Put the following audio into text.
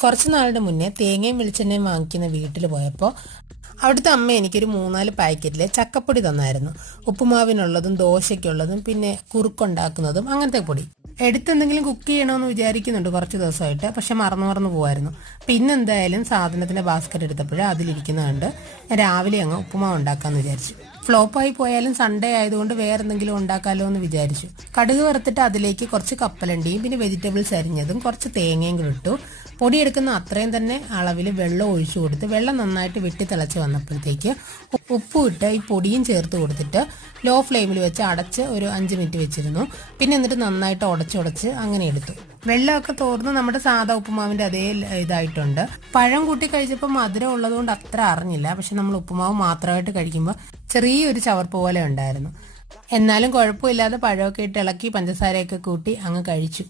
കുറച്ച് നാളിന് മുന്നേ തേങ്ങയും വെളിച്ചെണ്ണയും വാങ്ങിക്കുന്ന വീട്ടിൽ പോയപ്പോൾ അവിടുത്തെ അമ്മ എനിക്കൊരു 3-4 പാക്കറ്റിലെ ചക്കപ്പൊടി തന്നായിരുന്നു. ഉപ്പുമാവിനുള്ളതും ദോശയ്ക്കുള്ളതും പിന്നെ കുറുക്കുണ്ടാക്കുന്നതും അങ്ങനത്തെ പൊടി. എടുത്തെന്തെങ്കിലും കുക്ക് ചെയ്യണമെന്ന് വിചാരിക്കുന്നുണ്ട് കുറച്ച് ദിവസമായിട്ട്, പക്ഷെ മറന്നു പോകായിരുന്നു. പിന്നെ എന്തായാലും സാധനത്തിന്റെ ബാസ്ക്കറ്റ് എടുത്തപ്പോഴേ അതിലിരിക്കുന്നതുകൊണ്ട് രാവിലെ അങ്ങ് ഉപ്പുമാവ് ഉണ്ടാക്കാമെന്ന് വിചാരിച്ചു. ഫ്ലോപ്പായി പോയാലും സൺഡേ ആയതുകൊണ്ട് വേറെ എന്തെങ്കിലും ഉണ്ടാക്കാമല്ലോ എന്ന് വിചാരിച്ചു. കടുക് വറുത്തിട്ട് അതിലേക്ക് കുറച്ച് കപ്പലണ്ടിയും പിന്നെ വെജിറ്റബിൾസ് അരിഞ്ഞതും കുറച്ച് തേങ്ങയും കൂടി ഇട്ടു. പൊടിയെടുക്കുന്ന അത്രയും തന്നെ അളവിൽ വെള്ളം ഒഴിച്ചു കൊടുത്ത് വെള്ളം നന്നായിട്ട് വെട്ടി തിളച്ച് വന്നപ്പോഴത്തേക്ക് ഉപ്പും ഇട്ട് ഈ പൊടിയും ചേർത്ത് കൊടുത്തിട്ട് ലോ ഫ്ലെയിമിൽ വെച്ച് അടച്ച് ഒരു 5 മിനിറ്റ് വെച്ചിരുന്നു. പിന്നെ എന്നിട്ട് നന്നായിട്ട് ഉടച്ചുടച്ച് അങ്ങനെ എടുത്തു. വെള്ളമൊക്കെ തോർന്ന് നമ്മുടെ സാധാ ഉപ്പുമാവിന്റെ അതേ ഇതായിട്ടുണ്ട്. പഴം കൂട്ടി കഴിച്ചപ്പോൾ മധുരം ഉള്ളതുകൊണ്ട് അത്ര അറിഞ്ഞില്ല, പക്ഷെ നമ്മൾ ഉപ്പുമാവ് മാത്രമായിട്ട് കഴിക്കുമ്പോൾ ചെറിയൊരു ചവർപ്പ് പോലെ ഉണ്ടായിരുന്നു. എന്നാലും കുഴപ്പമില്ലാതെ പഴമൊക്കെ ഇട്ട് ഇളക്കി പഞ്ചസാരയൊക്കെ കൂട്ടി അങ്ങ് കഴിച്ചു.